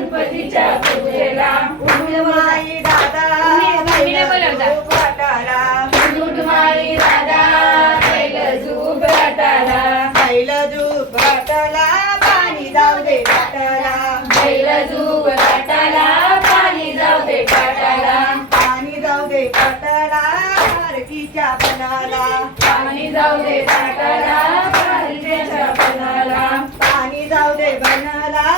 गणपतीच्या पूजेला उडमाई दादा मम्मीने बोलवता. वाटाला उडमाई दादा बैल झूप घाटाला बैल झूप घाटाला पाणी जाऊ दे घाटाला बैल झूप घाटाला पाणी जाऊ दे घाटाला पाणी जाऊ दे घाटाला पारखीच्या बनाला पाणी जाऊ दे घाटाला पालखीच्या बनाला पाणी जाऊ दे बनाला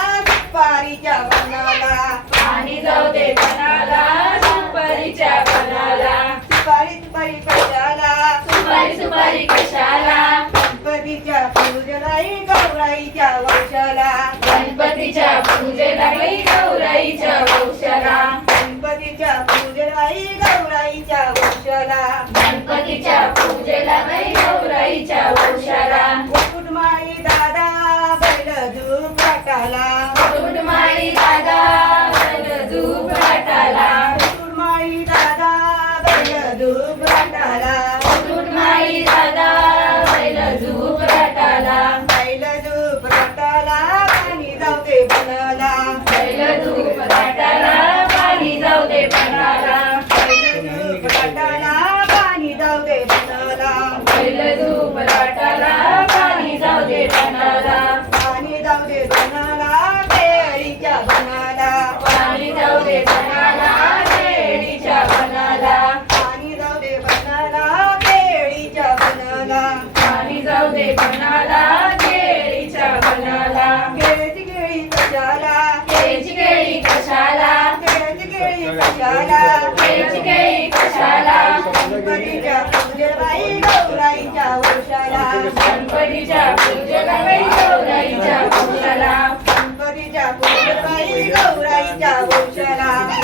सुपारीच्या बनाला पाणी जाऊ दे बनाला सुपारीच्या बनाला सुपारी सुपारी कशाला सुपारी सुपारी कशाला गणपतीच्या पूजनाई गौराईच्या वंशाला गणपतीच्या पूजेला बाई गौराईच्या वंशाला गणपतीच्या पूजनाई गौराईच्या वंशाला गणपतीच्या पूजेला बाई गौराईच्या वंशाला कुटुंबाई दादा बैल झूप घाटाला उडमाई दादा बैल झूप घाटाला कुटुंबाई दादा बैल झूप घाटाला उडमाई दादा बैल झूप घाटाला बैल झूप घाटाला पाणी जाऊ दे बनाला बैल झूप घाटाला पाणी जाऊ दे बनाला बैल झूप घाटाला पाणी जाऊ दे बनाला बैल झूप घाटाला पाणी जाऊ दे बनाला पाणी जाऊ दे बनाला केळीच्या बनाला पाणी जाऊ दे बनाला केळीच्या बनाला पाणी जाऊ दे बनाला केळीच्या बनाला पाणी जाऊ दे बनाला केळीच्या बनाला केळीची केळी कशाला केळीची केळी कशाला केळीची केळी कशाला केळीची केळी कशाला गणपतीच्या पूजेबाई गौराईच्या वंशाला गणपतीच्या पूजेला बाई गौराईच्या वंशाला गणपतीच्या पूजेबाई गौराईच्या वंशाला